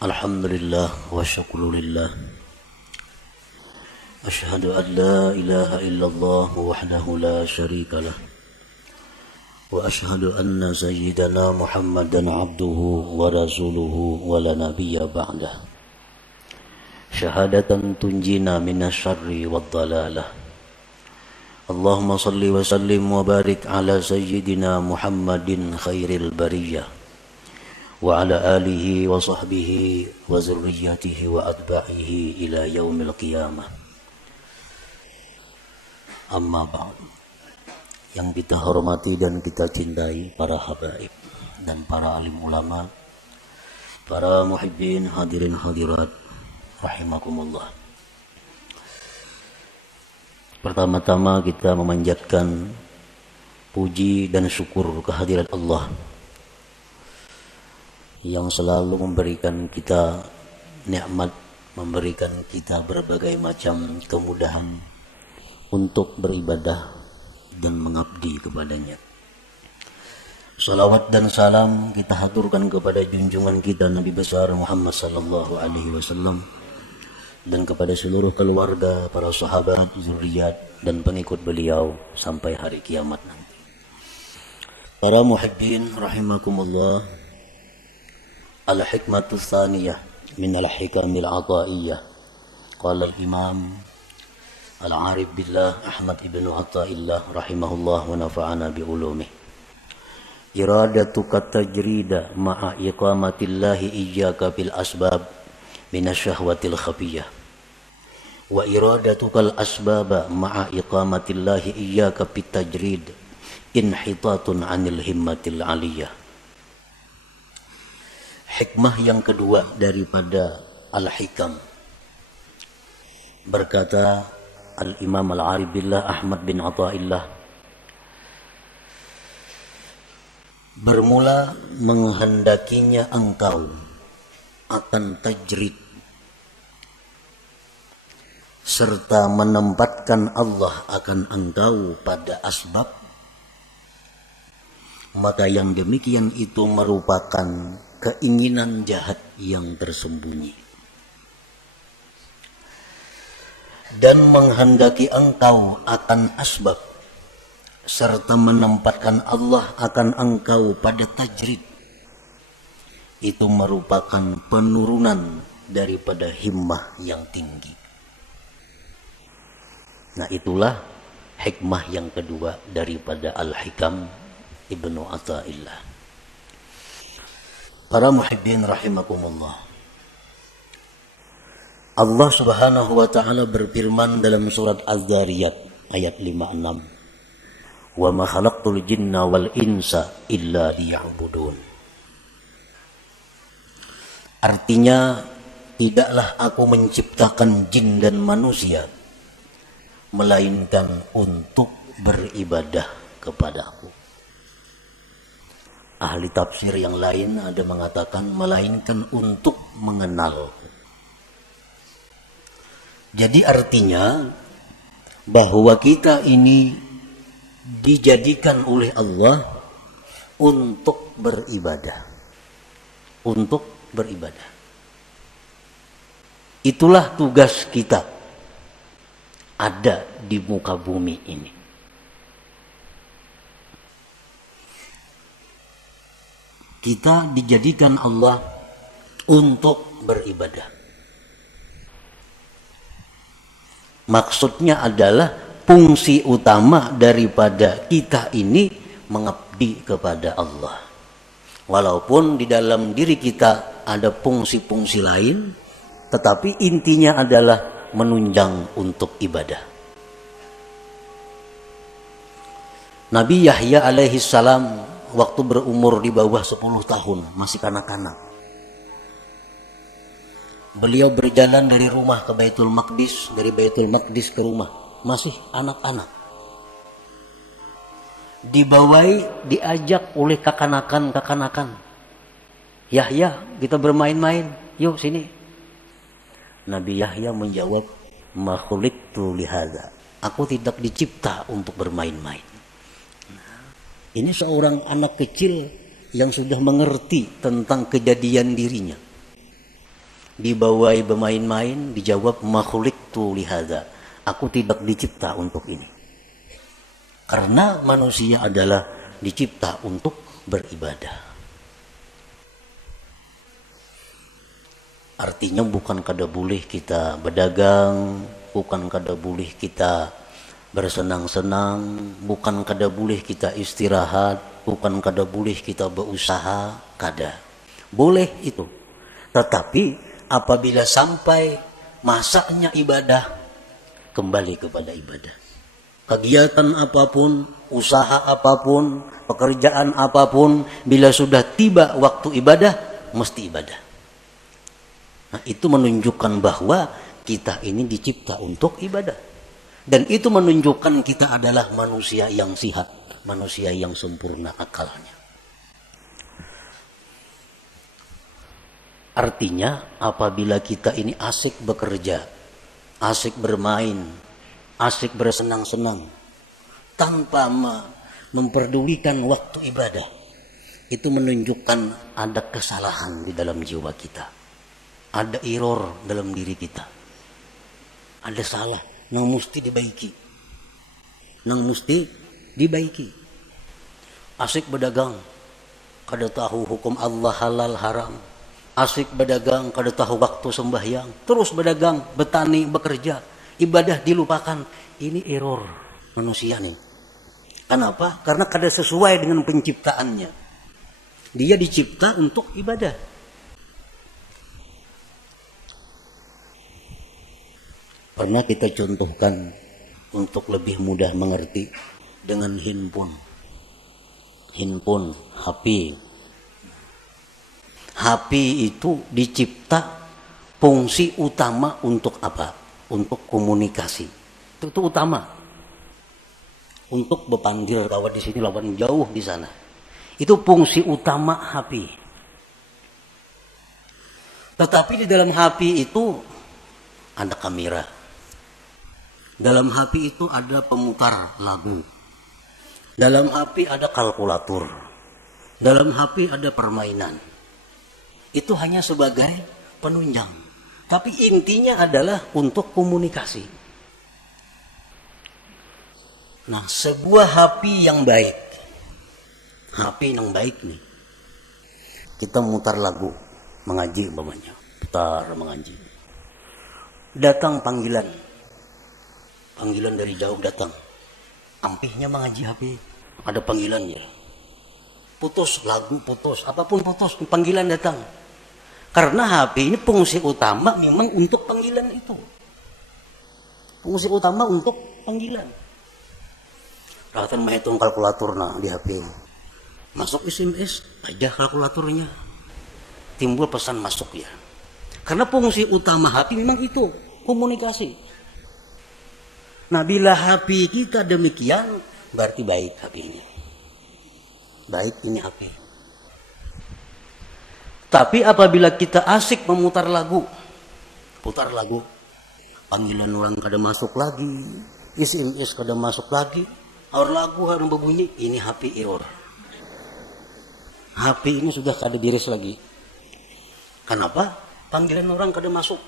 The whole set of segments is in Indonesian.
Alhamdulillah wa syukrulillah. Asyhadu an la ilaha illallah wahdahu la syarika lah. Wa asyhadu anna sayyidana Muhammadan abduhu wa rasuluhu wa la nabiyya ba'dah. Syahadatan tunjina minasyarri wad dhalalah. Allahumma salli wa sallim wa barik ala sayyidina Muhammadin khairil bariyah wa ala alihi wa sahbihi wa zurriyatihi wa atba'ihi ila yaumil qiyamah. Amma ba'd. Yang kita hormati dan kita cintai para habaib dan para alim ulama, para muhibbin hadirin hadirat rahimakumullah. Pertama-tama kita memanjatkan puji dan syukur kehadirat Allah yang selalu memberikan kita nikmat, memberikan kita berbagai macam kemudahan untuk beribadah dan mengabdi kepadanya. Salawat dan salam kita haturkan kepada junjungan kita Nabi besar Muhammad sallallahu alaihi wasallam dan kepada seluruh keluarga, para sahabat, zuriat dan pengikut beliau sampai hari kiamat nanti. Para muhibbin rahimakumullah, al-hikmatu tsaniyah min al-hikamil ataiyah. Qala al-imam al-arif billah Ahmad ibn Athaillah rahimahullah wa nafa'ana bi ulumih. Iradatuka tajrida ma'a iqamatillahi iyyaka bil asbab minasyahwatil khafiyah. Wa iradatukal asbaba ma'a iqamatillahi iyyaka bit tajrid inhitatun 'anil himmatil 'aliyah. Hikmah yang kedua daripada al-hikam, berkata al-imam al-arif billah Ahmad bin Athaillah, bermula menghendakinya engkau akan tajrid serta menempatkan Allah akan engkau pada asbab, maka yang demikian itu merupakan keinginan jahat yang tersembunyi. Dan menghendaki engkau akan asbab serta menempatkan Allah akan engkau pada tajrid, itu merupakan penurunan daripada himmah yang tinggi. Nah, itulah hikmah yang kedua daripada Al-Hikam Ibnu Athaillah. Para muhibbin rahimakumullah, Allah subhanahu wa ta'ala berfirman dalam surat Az-Zariyat ayat 56, wa ma khalaqtul jinna wal insa illa liya'budun. Artinya, tidaklah aku menciptakan jin dan manusia melainkan untuk beribadah kepadaku. Ahli tafsir yang lain ada mengatakan melainkan untuk mengenal. Jadi artinya bahwa kita ini dijadikan oleh Allah untuk beribadah. Untuk beribadah. Itulah tugas kita ada di muka bumi ini. Kita dijadikan Allah untuk beribadah. Maksudnya adalah fungsi utama daripada kita ini mengabdi kepada Allah. Walaupun di dalam diri kita ada fungsi-fungsi lain, tetapi intinya adalah menunjang untuk ibadah. Nabi Yahya alaihi salam waktu berumur di bawah 10 tahun, masih kanak-kanak, beliau berjalan dari rumah ke Baitul Maqdis, dari Baitul Maqdis ke rumah. masih anak-anak. Dibawai, diajak oleh kakanakan. Yahya, kita bermain-main, yuk sini. Nabi Yahya menjawab, ma khuliqtu lihadza. Aku tidak dicipta untuk bermain-main. Ini seorang anak kecil yang sudah mengerti tentang kejadian dirinya. Dibawai bermain-main, dijawab ma khuliqtu lihadza. Aku tidak dicipta untuk ini. Karena manusia adalah dicipta untuk beribadah. Artinya bukan kada boleh kita berdagang, bukan kada boleh kita bersenang-senang, bukan kada boleh kita istirahat, bukan kada boleh kita berusaha, kada. Boleh itu. Tetapi apabila sampai masanya ibadah, kembali kepada ibadah. Kegiatan apapun, usaha apapun, pekerjaan apapun, bila sudah tiba waktu ibadah, mesti ibadah. Nah, itu menunjukkan bahwa kita ini dicipta untuk ibadah. Dan itu menunjukkan kita adalah manusia yang sihat, manusia yang sempurna akalnya. Artinya apabila kita ini asik bekerja, asik bermain, asik bersenang-senang, tanpa memperdulikan waktu ibadah, itu menunjukkan ada kesalahan di dalam jiwa kita. Ada error dalam diri kita. Ada salah yang mesti dibaiki. Asik berdagang, kada tahu hukum Allah halal haram. Asik berdagang, kada tahu waktu sembahyang. Terus berdagang, bertani, bekerja. Ibadah dilupakan. Ini error manusia nih. Kenapa? Karena kada sesuai dengan penciptaannya. Dia dicipta untuk ibadah. Pernah kita contohkan untuk lebih mudah mengerti dengan handphone, HP. HP itu dicipta fungsi utama untuk apa? Untuk komunikasi. Itu utama. Untuk berpanggil kawan di sini, lawan jauh di sana. Itu fungsi utama HP. Tetapi di dalam HP itu ada kamera. Dalam HP itu ada pemutar lagu. Dalam HP ada kalkulator. Dalam HP ada permainan. Itu hanya sebagai penunjang. Tapi intinya adalah untuk komunikasi. Nah, sebuah HP yang baik. HP yang baik nih. Kita mutar lagu, mengaji umpamanya. Putar mengaji. Datang panggilan dari jauh datang. Ampihnya mengaji HP. Ada panggilannya. Putus lagu, putus. Apapun putus, panggilan datang. Karena HP ini fungsi utama memang untuk panggilan itu. Fungsi utama untuk panggilan. Rahatan menghitung kalkulator nah di HP. Masuk SMS, aja kalkulatornya. Timbul pesan masuk ya. Karena fungsi utama HP memang itu, komunikasi. Nah, bila HP kita demikian, berarti baik HP-nya. Baik ini HP. Tapi apabila kita asik memutar lagu, putar lagu, panggilan orang kada masuk lagi, SMS kada masuk lagi, lagu harus berbunyi, ini HP error. HP ini sudah kada beres lagi. Kenapa? Panggilan orang kada masuk.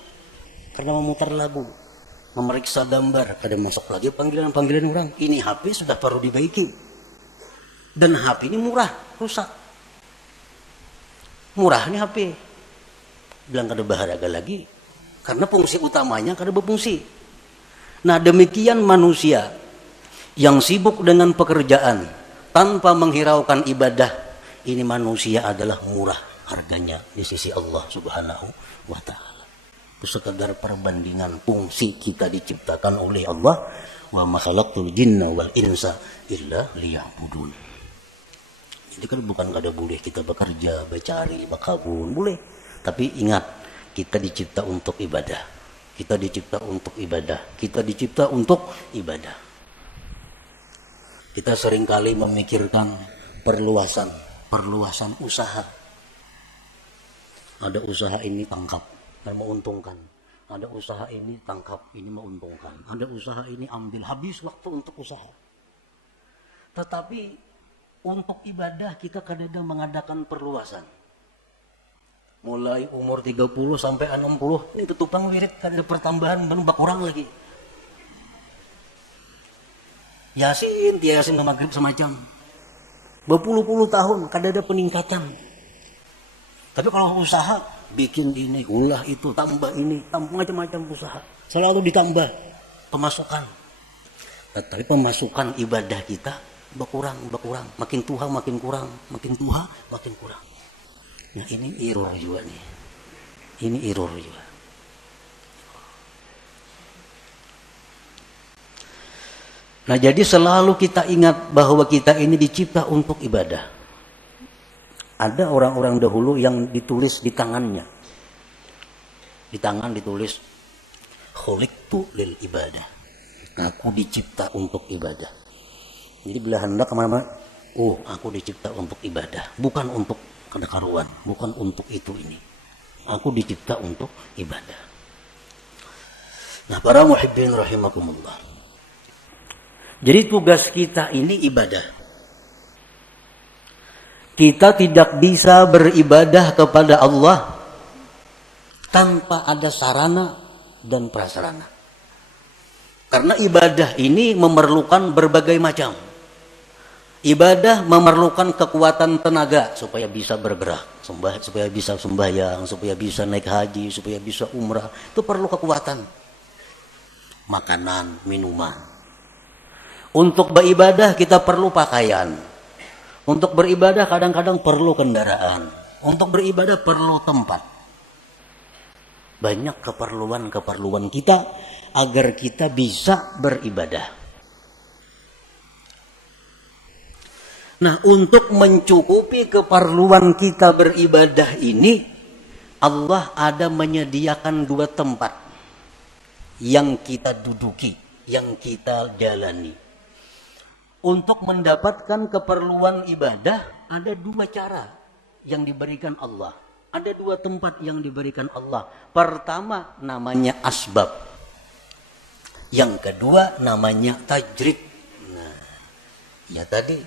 Karena memutar lagu. Memeriksa gambar, kada masuk lagi panggilan orang. Ini HP sudah perlu dibaiki. Dan HP ini murah, rusak. Murah nih HP. Bilang kada berharga lagi. Karena fungsi utamanya kada berfungsi. Nah, demikian manusia yang sibuk dengan pekerjaan tanpa menghiraukan ibadah. Ini manusia adalah murah harganya di sisi Allah Subhanahu wa ta'ala. Sekadar perbandingan fungsi kita diciptakan oleh Allah, wa ma khalaqtul jinna wal insa illa liya'budun. Jadi kan bukan kada boleh kita bekerja, bercari, berkebun, boleh. Tapi ingat, kita dicipta untuk ibadah. Kita dicipta untuk ibadah. Kita dicipta untuk ibadah. Kita seringkali memikirkan perluasan usaha. Ada usaha ini tangkap dan menguntungkan. Ada usaha ini tangkap, ini menguntungkan. Ada usaha ini ambil, habis waktu untuk usaha. Tetapi untuk ibadah kita kadang-kadang mengadakan perluasan. Mulai umur 30 sampai 60, ini tutupang wirid kan ada pertambahan berubah kurang lagi. Yasin, Yasin maghrib semacam. Berpuluh-puluh tahun kadang ada peningkatan. Tapi kalau usaha bikin ini, ulah itu, tambah ini, tambah macam-macam usaha. Selalu ditambah pemasukan. Tapi pemasukan ibadah kita berkurang. Makin tua makin kurang, makin tua makin kurang. Nah ini error juga nih. Ini error juga. Nah jadi selalu kita ingat bahwa kita ini dicipta untuk ibadah. Ada orang-orang dahulu yang ditulis di tangannya. Di tangan ditulis, khuliqtu lil ibadah. Aku dicipta untuk ibadah. Jadi bila hendak kemana-mana, aku dicipta untuk ibadah. Bukan untuk kedekaruan, bukan untuk itu ini. Aku dicipta untuk ibadah. Nah para muhibbin rahimakumullah. Jadi tugas kita ini ibadah. Kita tidak bisa beribadah kepada Allah tanpa ada sarana dan prasarana. Karena ibadah ini memerlukan berbagai macam. Ibadah memerlukan kekuatan tenaga supaya bisa bergerak, supaya bisa sembahyang, supaya bisa naik haji, supaya bisa umrah. Itu perlu kekuatan. Makanan, minuman. Untuk beribadah kita perlu pakaian. Untuk beribadah kadang-kadang perlu kendaraan. Untuk beribadah perlu tempat. Banyak keperluan kita agar kita bisa beribadah. Nah, untuk mencukupi keperluan kita beribadah ini, Allah ada menyediakan dua tempat yang kita duduki, yang kita jalani. Untuk mendapatkan keperluan ibadah, ada dua cara yang diberikan Allah. Ada dua tempat yang diberikan Allah. Pertama namanya asbab. Yang kedua namanya tajrid. Nah, ya tadi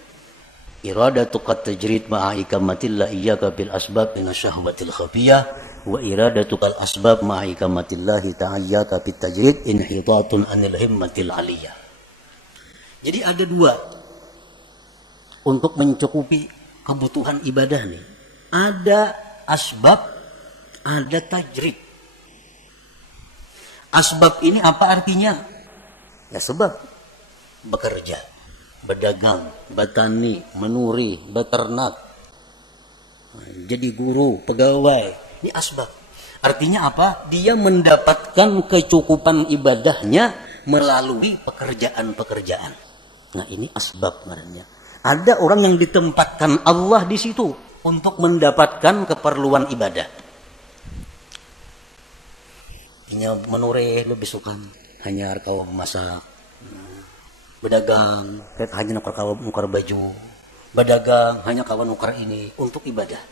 iradatuka tajrid ma'a ikamatillah iyyaka bil asbab min asyahwatil khafiyah wa iradatukal asbab ma'a ikamatillah ta'ayyaka bit tajrid inhitatun anil himmatil aliyah. Jadi ada dua untuk mencukupi kebutuhan ibadah nih. Ada asbab, ada tajrid. Asbab ini apa artinya? Ya sebab bekerja, berdagang, bertani, menuri, beternak, jadi guru, pegawai. Ini asbab. Artinya apa? Dia mendapatkan kecukupan ibadahnya melalui pekerjaan-pekerjaan. Nah ini asbab namanya. Ada orang yang ditempatkan Allah di situ untuk mendapatkan keperluan ibadah. Hanya menuri lebih suka, hanya kau masak, berdagang, hanya nukar baju, berdagang, hanya kawan nukar ini untuk ibadah.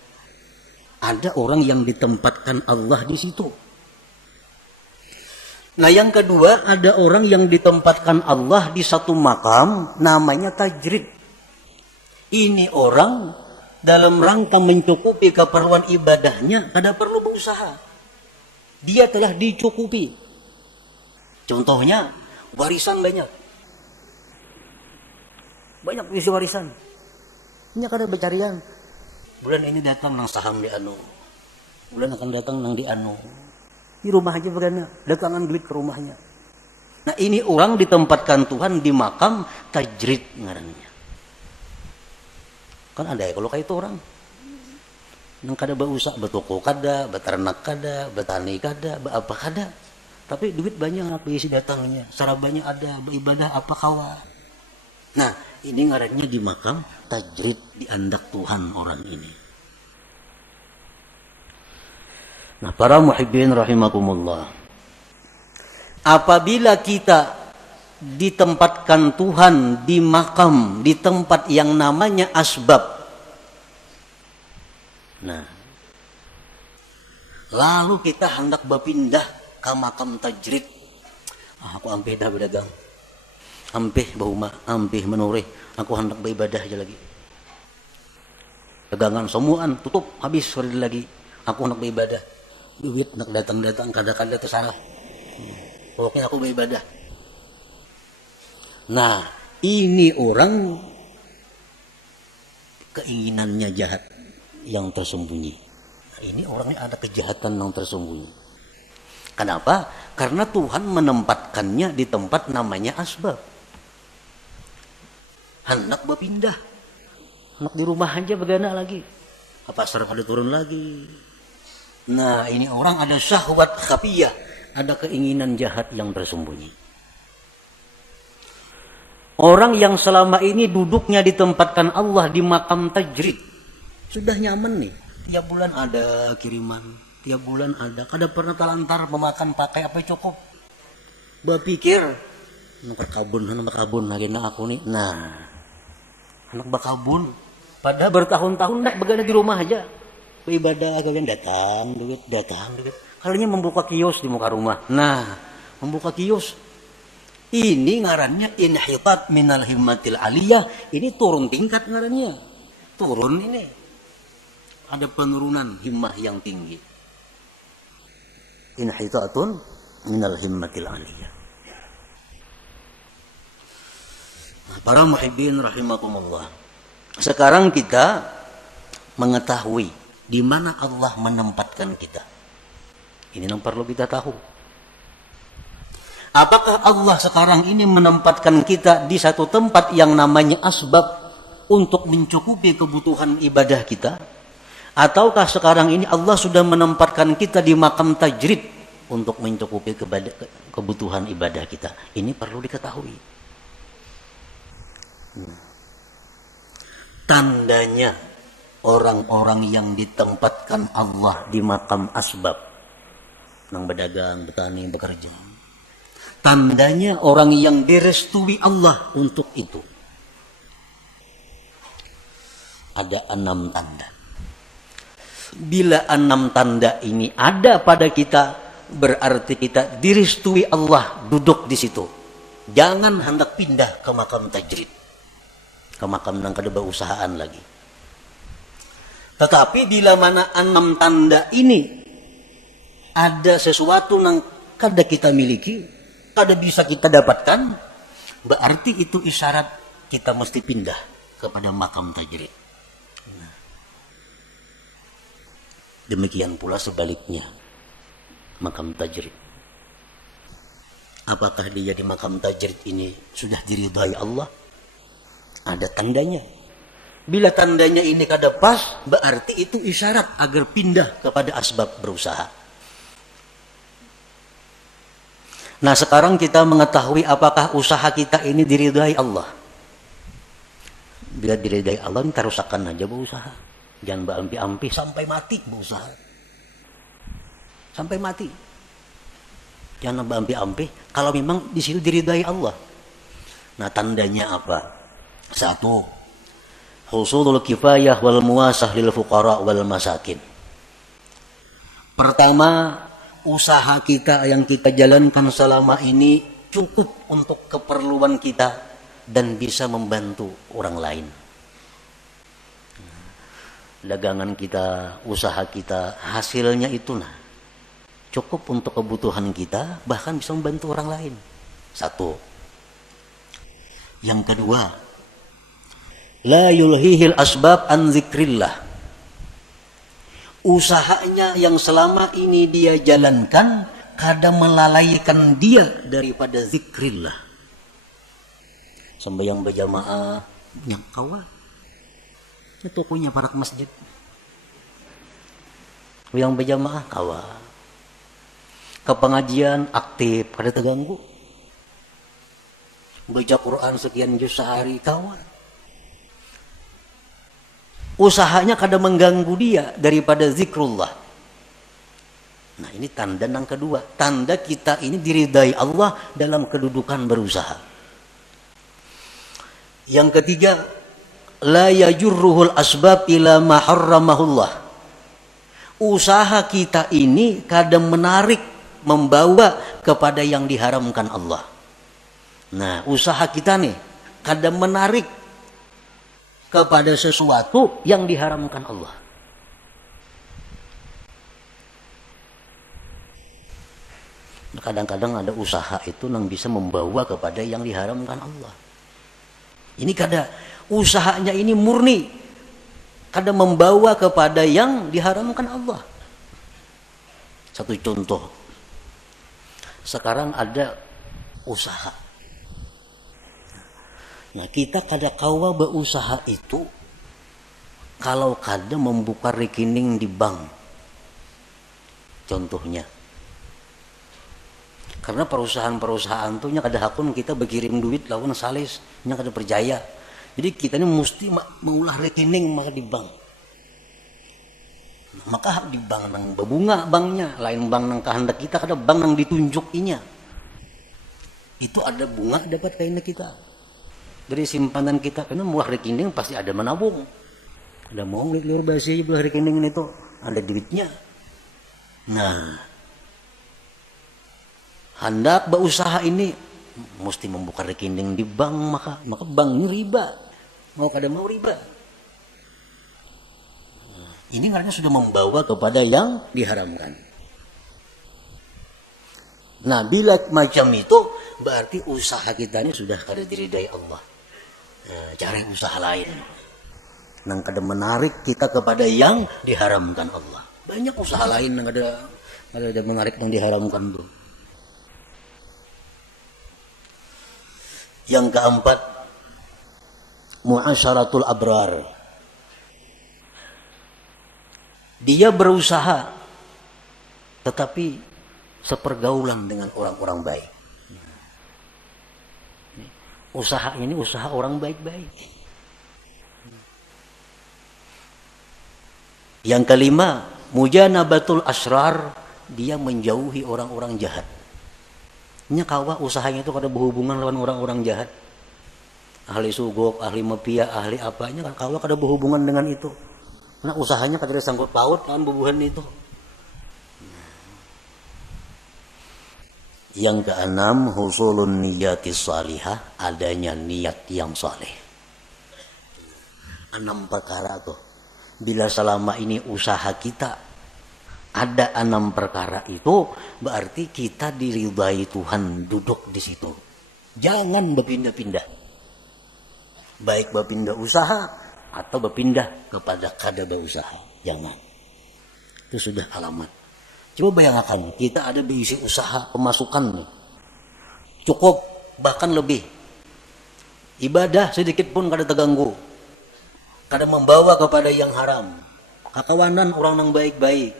Ada orang yang ditempatkan Allah di situ. Nah yang kedua, ada orang yang ditempatkan Allah di satu makam, namanya tajrid. Ini orang dalam rangka mencukupi keperluan ibadahnya, tidak perlu berusaha. Dia telah dicukupi. Contohnya, warisan banyak. Banyak isi warisan. Ini kada bercarian. Bulan ini datang nang saham di anu. Bulan akan datang nang di anu. Di rumah aja begana, datangan duit ke rumahnya. Nah ini orang ditempatkan Tuhan di makam tajrid ngarannya. Kan ada ya kalau kayak itu orang. Nang kada berusaha, betoko kada, beternak kada, betani kada, apa kada. Tapi duit banyak isi datangnya, sarabanya ada, beribadah apa kawa. Nah ini ngarannya di makam tajrid, diandak Tuhan orang ini. Nah para muhibbin rahimakumullah. apabila kita ditempatkan Tuhan di makam, di tempat yang namanya asbab. Nah, lalu kita hendak berpindah ke makam tajrid. Aku ampih dah berdagang, ampih bauma, ampih menurih. Aku hendak beribadah aja lagi. Dagangan semuaan tutup, habis sore lagi. Aku hendak beribadah. Duit nak datang-datang, kadang-kadang tersalah. Pokoknya aku beribadah. Nah, ini orang keinginannya jahat yang tersembunyi. Nah, ini orangnya ada kejahatan yang tersembunyi. Kenapa? Karena Tuhan menempatkannya di tempat namanya asbab. Hendak berpindah. Hendak di rumah aja begana lagi. Apa serap ada turun lagi. Nah, ini orang ada syahwat khafiyah. Ada keinginan jahat yang tersembunyi. Orang yang selama ini duduknya ditempatkan Allah di makam tajrid. Sudah nyaman nih. Tiap bulan ada kiriman. Tiap bulan ada. Kada pernah talantar memakan pakai apa cukup. Berpikir. Anak berkabun lagi nak aku nih. Nah. Anak berkabun. Padahal bertahun-tahun nak begana di rumah aja. Beribadah kalian datang duit. Kalinya membuka kios di muka rumah. Nah. Membuka kios. Ini ngarannya inhitat minal himmatil aliyah. Ini turun tingkat ngarannya. Turun ini. Ada penurunan himmah yang tinggi. Inhitatun minal himmatil aliyah. Nah, para muhibbin rahimakumullah. Sekarang kita mengetahui di mana Allah menempatkan kita. Ini yang perlu kita tahu. Apakah Allah sekarang ini menempatkan kita di satu tempat yang namanya asbab untuk mencukupi kebutuhan ibadah kita? Ataukah sekarang ini Allah sudah menempatkan kita di makam tajrid untuk mencukupi kebutuhan ibadah kita? Ini perlu diketahui. Tandanya orang-orang yang ditempatkan Allah di makam asbab, nang berdagang, bertani, bekerja. Tandanya orang yang direstui Allah untuk itu. Ada 6 tanda. Bila 6 tanda ini ada pada kita, berarti kita direstui Allah duduk di situ. Jangan hendak pindah ke makam tajrid. Ke makam yang kada berusahaan lagi. Tetapi bila mana 6 tanda ini ada sesuatu yang kada kita miliki, kada bisa kita dapatkan, berarti itu isyarat kita mesti pindah kepada makam tajrid. Nah. Demikian pula sebaliknya, makam tajrid. Apakah dia di makam tajrid ini sudah diridhai Allah? Ada tandanya. Bila tandanya ini kada pas, berarti itu isyarat agar pindah kepada asbab berusaha. Nah, sekarang kita mengetahui apakah usaha kita ini diridhai Allah. Bila diridhai Allah, kita rusakkan aja berusaha. Jangan berampi-ampi sampai mati berusaha. Sampai mati. Jangan berampi-ampi kalau memang di situ diridhai Allah. Nah, tandanya apa? 1. Husulul kifayah wal muwasah lil fuqara wal masakin. Pertama, usaha kita yang kita jalankan selama ini cukup untuk keperluan kita dan bisa membantu orang lain. Dagangan kita, usaha kita, hasilnya itu cukup untuk kebutuhan kita, bahkan bisa membantu orang lain. 1. Yang kedua, la yulhihil asbab an zikrillah. Usahanya yang selama ini dia jalankan kada melalaikan dia daripada zikrillah. Sembahyang berjamaah yang kawan. Itu punya para masjid. Yang berjamaah kawan. Ke pengajian aktif, kada terganggu. Baca Quran sekian juz sehari kawan. Usahanya kada mengganggu dia daripada zikrullah. Nah, ini tanda yang kedua. Tanda kita ini diridai Allah dalam kedudukan berusaha. Yang ketiga, la yajurruhul asbab ila ma harramahullah. Usaha kita ini kadang menarik, membawa kepada yang diharamkan Allah. Nah, usaha kita nih kadang menarik kepada sesuatu yang diharamkan Allah. Kadang-kadang ada usaha itu yang bisa membawa kepada yang diharamkan Allah. Ini kadang usahanya ini murni, kadang membawa kepada yang diharamkan Allah. Satu contoh, sekarang ada usaha. Nah, kita kadang kawa berusaha itu kalau kadang membuka rekening di bank. Contohnya, karena perusahaan-perusahaan tuh nya kada hakun kita berkirim duit lawan salis nya kada percaya. Jadi kita ini mesti mengulah rekening maka di bank. Maka di bank nang berbunga banknya, lain bank nang kehendak kita, kada bank nang ditunjukinya. Itu ada bunga dapat kainnya kita. Dari simpanan kita, karena mulah rekening pasti ada menabung. Ada mau liur basi belah rekening itu ada duitnya. Nah, hendak berusaha ini mesti membuka rekening di bank, maka banknya riba. Mau kada mau riba. Ini karena sudah membawa kepada yang diharamkan. Nah, bila macam itu berarti usaha kita ini sudah kada diridai Allah. Nah, cari usaha lain yang kada menarik kita kepada yang diharamkan Allah. Banyak usaha lain yang ada menarik yang diharamkan itu. Yang keempat, muasyaratul abrar. Dia berusaha tetapi sepergaulan dengan orang-orang baik. Usahanya ini usaha orang baik-baik. Yang kelima, mujanabatul asrar. Dia menjauhi orang-orang jahat. Nya kawa usahanya itu kada berhubungan dengan orang-orang jahat. Ahli sugok, ahli mafia, ahli apanya kan kawa kada berhubungan dengan itu. Karena usahanya kada sangkut paut dengan bubuhan itu. Yang keenam, husulun niyati salihah, adanya niat yang saleh. 6 perkara tuh. Bila selama ini usaha kita ada 6 perkara itu, berarti kita diridai Tuhan duduk di situ. Jangan berpindah-pindah. Baik berpindah usaha atau berpindah kepada kada berusaha. Jangan. Itu sudah alamat. Coba bayangkan, kita ada berisi usaha pemasukan cukup, bahkan lebih. Ibadah sedikit pun kada terganggu. Kada membawa kepada yang haram. Kakawanan orang yang baik-baik.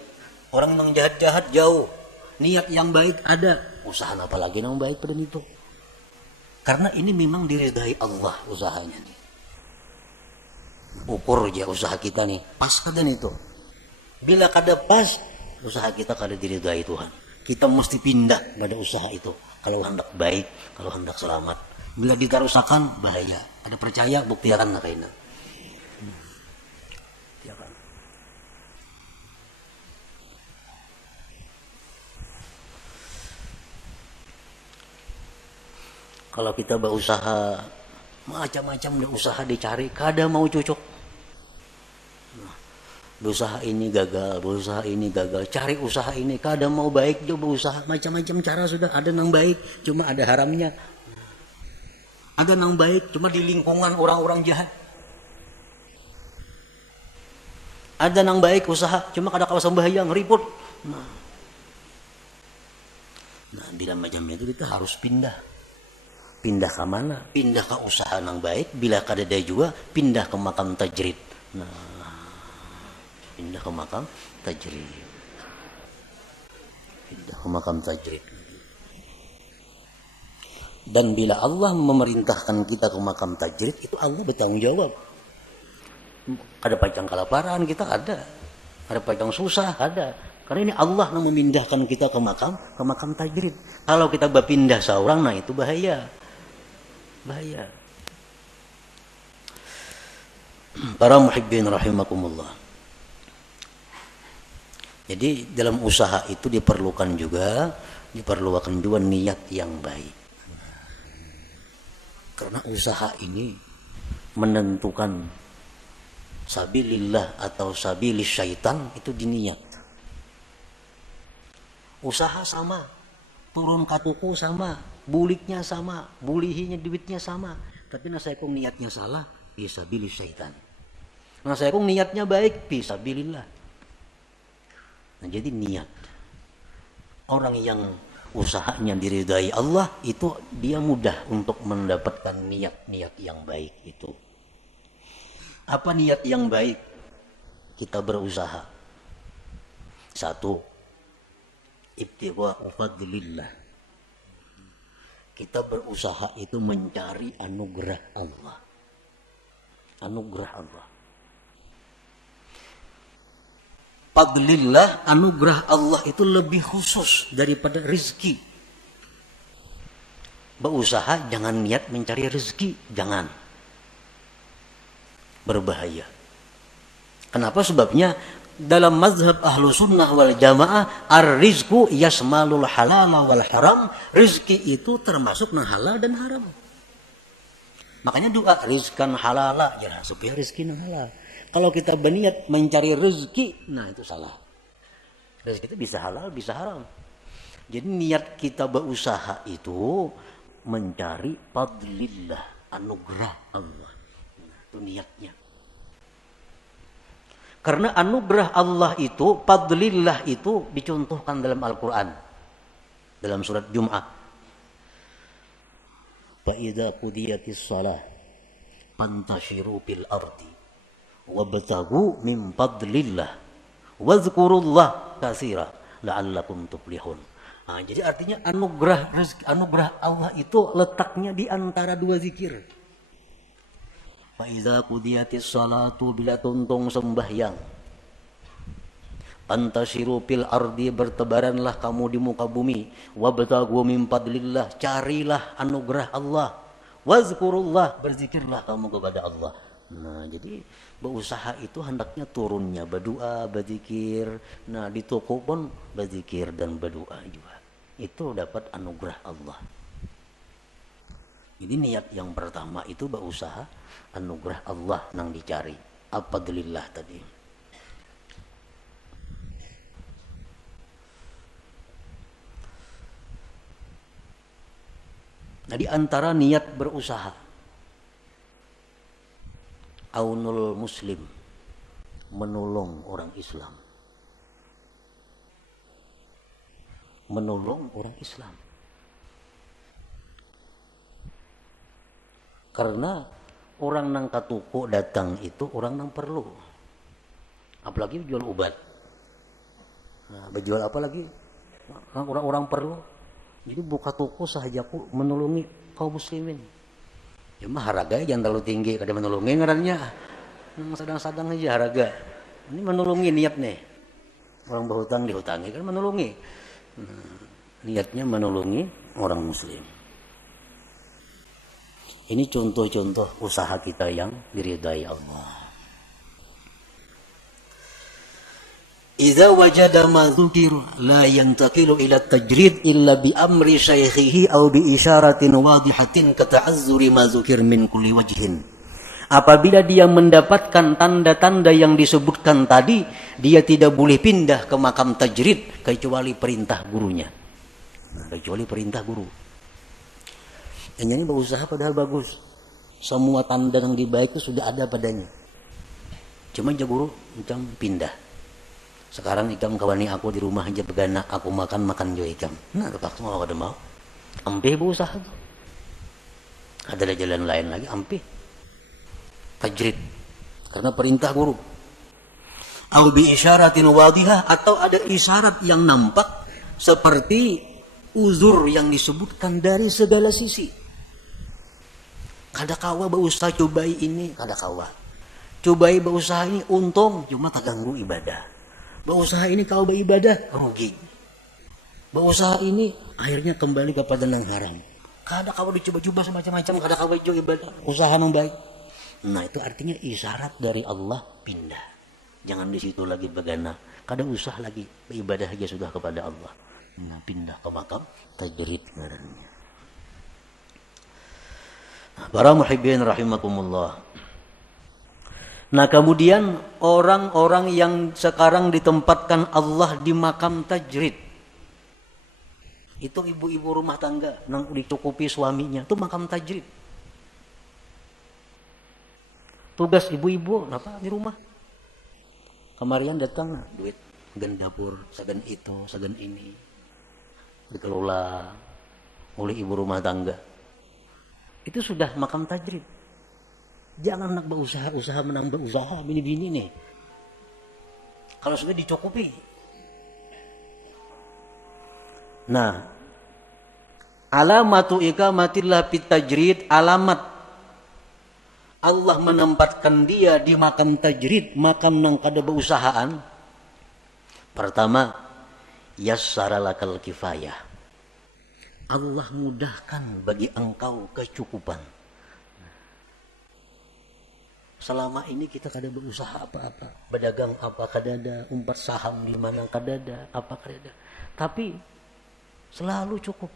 Orang yang jahat-jahat jauh. Niat yang baik ada. Usaha apa lagi yang baik pada itu? Karena ini memang diridai Allah usahanya. Ukur aja usaha kita nih. Pas kada itu. Bila kada pas, usaha kita kada diridai Tuhan. Kita mesti pindah pada usaha itu. Kalau hendak baik, kalau hendak selamat. Bila ditarusakan, bahaya. Ada percaya, buktikan na kaina. Kalau kita berusaha, macam-macam usaha dicari, kada mau cocok. Berusaha ini gagal, berusaha ini gagal, cari usaha ini, kada mau baik, coba usaha, macam-macam cara sudah. Ada yang baik, cuma ada haramnya. Ada yang baik, cuma di lingkungan orang-orang jahat. Ada yang baik usaha, cuma kada kawasan bahaya, ngeriput. Nah, bila macam itu kita harus pindah. Pindah ke mana? Pindah ke usaha yang baik. Bila kada ada juga, pindah ke makam tajrid. Nah, pindah ke makam tajrid. Pindah ke makam tajrid. Dan bila Allah memerintahkan kita ke makam tajrid, itu Allah bertanggung jawab. Ada pacang kelaparan kita ada. Ada pacang susah ada. Karena ini Allah yang memindahkan kita ke makam tajrid. Kalau kita berpindah seorang, nah itu bahaya. Bahaya. Para muhibbin rahimakumullah. Jadi dalam usaha itu diperlukan juga niat yang baik. Karena usaha ini menentukan sabilillah atau sabilis syaitan itu diniat. Usaha sama, turun katuku sama, buliknya sama, bulihinya duitnya sama. Tapi nasaikum niatnya salah, fisabilis syaitan. Nasaikum niatnya baik, fisabilillah. Nah, jadi niat. Orang yang usahanya diridai Allah itu dia mudah untuk mendapatkan niat-niat yang baik itu. Apa niat yang baik? Kita berusaha. Satu, ibtigha'u fadlillah. Kita berusaha itu mencari anugerah Allah. Anugerah Allah. Fadlillah, anugerah Allah itu lebih khusus daripada rezeki. Berusaha jangan niat mencari rezeki, jangan. Berbahaya. Kenapa? Sebabnya dalam mazhab ahlu sunnah wal jamaah ar-rizku yasmalul halal wal haram. Rizki itu termasuk yang halal dan haram. Makanya doa rizkan halala, ya supaya rizki yang halal. Kalau kita berniat mencari rezeki, nah itu salah. Rezeki itu bisa halal, bisa haram. Jadi niat kita berusaha itu mencari fadlillah, anugerah Allah. Nah, itu niatnya. Karena anugerah Allah itu, fadlillah itu dicontohkan dalam Al-Quran. Dalam surat Jum'ah. Fa'idha qudiyatis salah, fantashiru fil ardi. Wabtagu min fadlillah wazkurullah katsira la'allakum tuflihun. Nah, jadi artinya anugerah Allah itu letaknya di antara dua zikir. Fa iza qudiyatis salatu, bila tuntung sembahyang, antasyiru fil ardi, bertebaranlah kamu di muka bumi, wabtagu min fadlillah, carilah anugerah Allah, wazkurullah, berzikirlah kamu kepada Allah. Nah, jadi berusaha itu hendaknya turunnya berdoa, berzikir. Nah, di toko pun berzikir dan berdoa juga. Itu dapat anugerah Allah. Jadi niat yang pertama itu berusaha anugerah Allah yang dicari. Fadlillah tadi. Nah, di antara niat berusaha aunul muslim, menolong orang Islam. Menolong orang Islam. Karena orang nang katuko datang itu orang nang perlu. Apalagi jual obat. Nah, berjual apa lagi? Orang-orang perlu. Jadi buka toko sahajaku menolongi kaum muslimin. Cuma harga jangan terlalu tinggi, kadang menolongi ngarannya. Sedang-sedang aja harga. Ini menolongi niat nih. Orang berhutang dihutangi kan menolongi. Niatnya menolongi orang muslim. Ini contoh-contoh usaha kita yang diridai Allah. Idza wajada ma dzukir la yantaqilu ila tajrid illa bi amri syaikhihi aw bi isyaratin wadihatin ka ta'azzuri ma dzukir min kulli wajhin. Apabila dia mendapatkan tanda-tanda yang disebutkan tadi, dia tidak boleh pindah ke makam tajrid kecuali perintah gurunya. Kecuali perintah guru. Yang ini berusaha padahal bagus. Semua tanda yang dibaik itu sudah ada padanya. Cuma aja guru macam pindah. Sekarang ikam kawani aku di rumah aja begana, aku makan jo ikam. Nah, terpaksa mau ada mau. Ampih berusaha tuh. Ada jalan lain lagi, ampih. Tajrid. Karena perintah guru. Au bi isyaratin wadihah, atau ada isyarat yang nampak seperti uzur yang disebutkan dari segala sisi. Kada kawa berusaha cobai ini, kada kawa. Cobai berusaha ini untung, cuma tak ganggu ibadah. Berusaha ini kau beribadah, rugi. Berusaha ini akhirnya kembali kepada yang haram. Kadang kau dicoba-coba semacam-macam, kadang kau coba ibadah, usaha membaik. Nah itu artinya isyarat dari Allah pindah. Jangan di situ lagi begana. Kadang usaha lagi, beribadah aja sudah kepada Allah. Nah pindah ke makam tajrid ngarannya. Para muhibbin rahimakumullah. Nah kemudian orang-orang yang sekarang ditempatkan Allah di makam tajrid, itu ibu-ibu rumah tangga yang dicukupi suaminya, itu makam tajrid. Tugas ibu-ibu apa di rumah? Kemarian datang duit segan dapur, segan itu, segan ini dikelola oleh ibu rumah tangga. Itu sudah makam tajrid. Jangan nak berusaha menambah usaha bini-bini nih. Kalau sudah dicukupi. Nah, alamatu ikamatillah fit tajrid, alamat Allah menempatkan dia di makam tajrid, makam nang kada berusahaan. Pertama, yassara lakal kifayah. Allah mudahkan bagi engkau kecukupan. Selama ini kita kada berusaha apa-apa, berdagang apa kada ada, umpat saham di mana kada ada, apa kada ada. Tapi selalu cukup.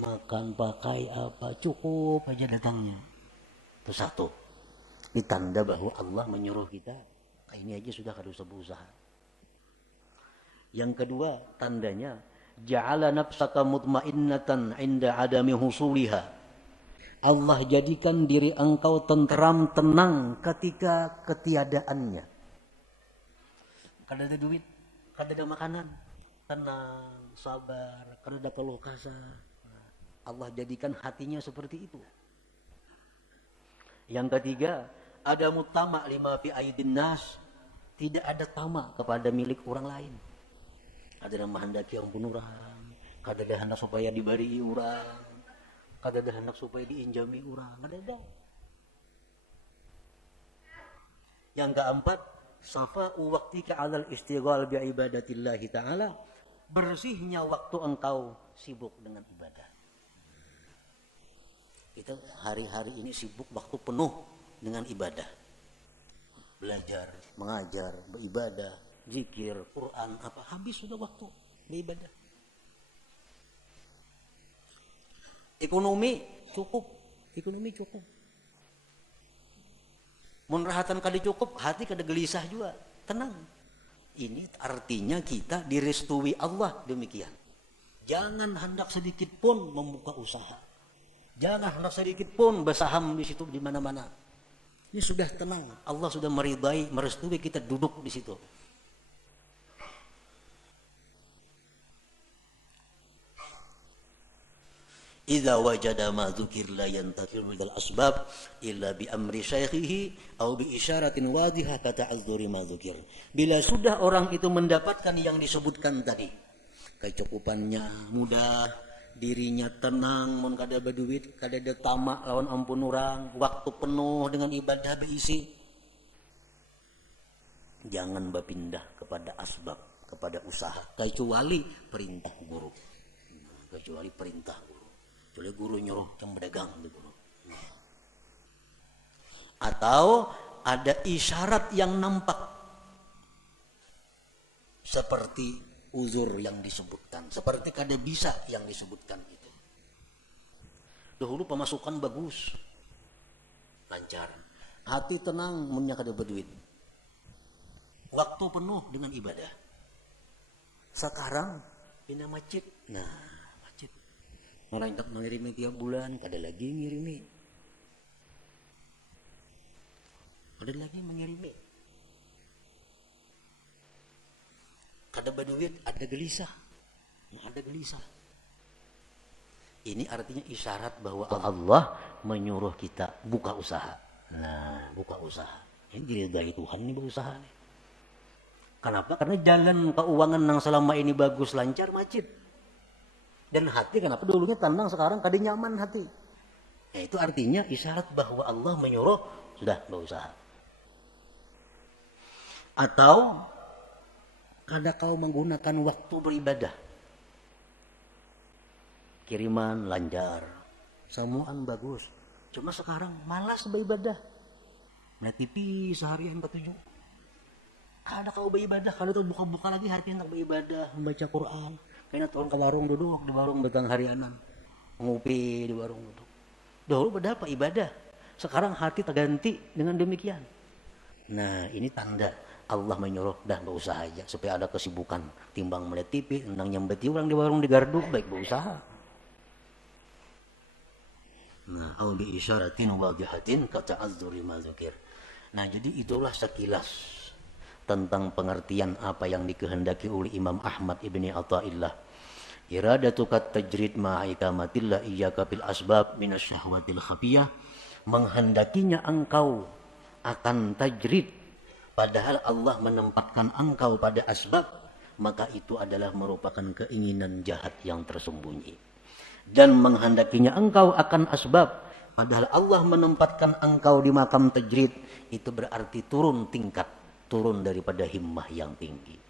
Makan, pakai apa, cukup aja datangnya. Itu satu. Ini tanda bahwa Allah menyuruh kita, ini aja sudah kada usah berusaha. Yang kedua, tandanya ja'ala nafsaka mutmainnatan 'inda adami husuliha. Allah jadikan diri engkau tenteram, tenang ketika ketiadaannya. Kada ada duit, kada ada makanan, tenang, sabar, kada ada keluh kesah. Allah jadikan hatinya seperti itu. Yang ketiga, ada mutama lima fi aidin nas, tidak ada tamak kepada milik orang lain. Kada ada menghendaki ampun orang, kada ada hendak supaya dibari orang. Kada ada hendak supaya diinjami orang, kada ada. Yang keempat, safa'u waqtika 'alal istighal bi ibadatillah ta'ala, bersihnya waktu engkau sibuk dengan ibadah. Kita hari-hari ini sibuk waktu penuh dengan ibadah. Belajar, mengajar, beribadah, zikir, Quran, apa habis sudah waktu beribadah. Ekonomi cukup. Mun rahatan kada cukup, hati kada gelisah juga, tenang. Ini artinya kita direstui Allah demikian. Jangan hendak sedikit pun membuka usaha. Jangan hendak sedikit pun bersaham di situ di mana-mana. Ini sudah tenang. Allah sudah meridai, merestui kita duduk di situ. Idza wajada ma dzukir la yantakil minal asbab illa bi amri syaikhihi aw bi isyaratin wadihah kata'azzuri ma dzukir. Bila sudah orang itu mendapatkan yang disebutkan tadi, kecukupannya mudah, dirinya tenang, mun kada berduit, kada ada tamak lawan ampun orang, waktu penuh dengan ibadah berisi, jangan berpindah kepada asbab, kepada usaha, kecuali perintah guru. Kecuali perintah guru. Kecuali guru nyuruh yang berdagang di guru. Atau ada isyarat yang nampak seperti uzur yang disebutkan, seperti kada bisa yang disebutkan itu. Dahulu pemasukan bagus, lancar, hati tenang, munnya kada berduit, waktu penuh dengan ibadah. Sekarang pindah masjid, masjid malah hendak mengirimi tiap bulan, kada lagi ngirimi, kada lagi mengirimi. Kada berduit, ada gelisah. Ini artinya isyarat bahwa Allah menyuruh kita buka usaha. Nah, buka usaha. Ini diridai Tuhan nih berusaha nih. Kenapa? Karena jalan keuangan yang selama ini bagus, lancar, macet. Dan hati kenapa dulunya tenang, sekarang kada nyaman hati. Nah, itu artinya isyarat bahwa Allah menyuruh sudah berusaha. Atau Kada kau menggunakan waktu beribadah. Kiriman lancar, semuaan bagus. Cuma sekarang malas beribadah. Melihat TV seharian ketujuh. Kada kau beribadah, kada tuh buka-buka lagi hati untuk beribadah, membaca Quran. Kayaknya turun ke warung duduk di warung betang harianan. Ngopi di warung duduk. Dahulu berapa ibadah. Sekarang hati terganti dengan demikian. Nah, ini tanda Allah menyuruh dah berusaha aja supaya ada kesibukan. Timbang melihat TV, tentang nyambeti orang di warung di gardu, baik berusaha. Nah, au bi isyaratin wadihatin kata'azzuri ma dzukir. Nah, jadi itulah sekilas tentang pengertian apa yang dikehendaki oleh Imam Ahmad ibni Athaillah. Iradatukat tajrid ma'ikamatillah iyyaka bil asbab minasyahwatil khafiyah. Menghendakinya engkau akan tajrid, padahal Allah menempatkan engkau pada asbab, maka itu adalah merupakan keinginan jahat yang tersembunyi. Dan menghendakinya engkau akan asbab, padahal Allah menempatkan engkau di makam tajrid, itu berarti turun tingkat, turun daripada himmah yang tinggi.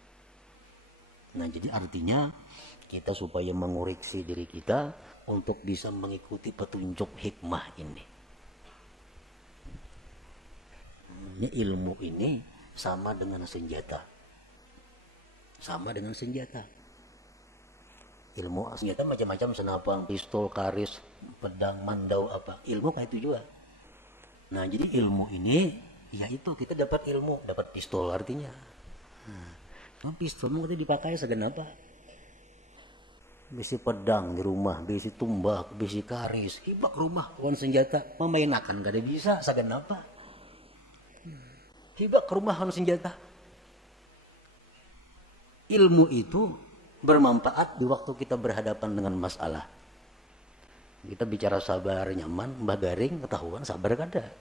Nah, jadi artinya kita supaya mengoreksi diri kita untuk bisa mengikuti petunjuk hikmah ini. Ilmu ini sama dengan senjata. Sama dengan senjata. Ilmu senjata macam-macam, senapang, pistol, karis, pedang, mandau, apa. Ilmu kayak itu juga. Nah, jadi ilmu ini, ya itu kita dapat ilmu, dapat pistol artinya. Nah, pistol mau kita dipakai segenapa. Bisi pedang di rumah, bisi tumbak, bisi karis, hibak rumah, kawan senjata, memainakan gak ada bisa segenapa. Hibak ke rumah kan senjata. Ilmu itu bermanfaat di waktu kita berhadapan dengan masalah. Kita bicara sabar nyaman, mbah garing ketahuan sabar kada.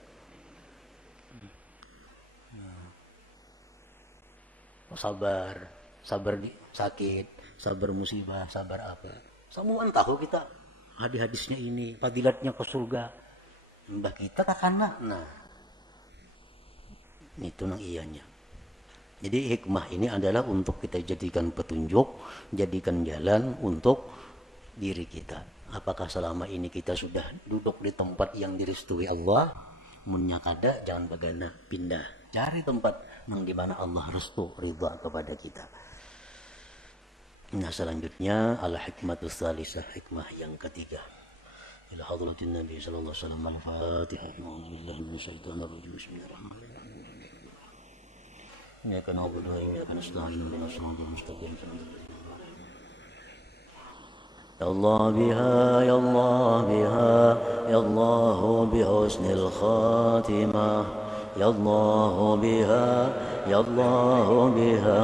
Sabar, sabar di sakit, sabar musibah, sabar apa. Semuaan tahu kita hadis-hadisnya ini, fadilatnya ke surga. Mbah kita kakana. Nah, itu nang ianya. Jadi hikmah ini adalah untuk kita jadikan petunjuk, jadikan jalan untuk diri kita. Apakah selama ini kita sudah duduk di tempat yang direstui Allah? Munnya kada, jangan bagana, pindah. Cari tempat yang dimana Allah restu, ridha kepada kita. Nah, selanjutnya al-hikmatus salisah, hikmah yang ketiga. Ila hadratin Nabi sallallahu alaihi wasallam, al-Fatihah. A'udzubillahi minasyaitonir rajim. Bismillahirrahmanirrahim. إياك نعبد وإياك نستعين اهدنا الصراط المستقيم. يا الله بها يا الله بها يا الله بحسن الخاتمة يا الله بها يا الله بها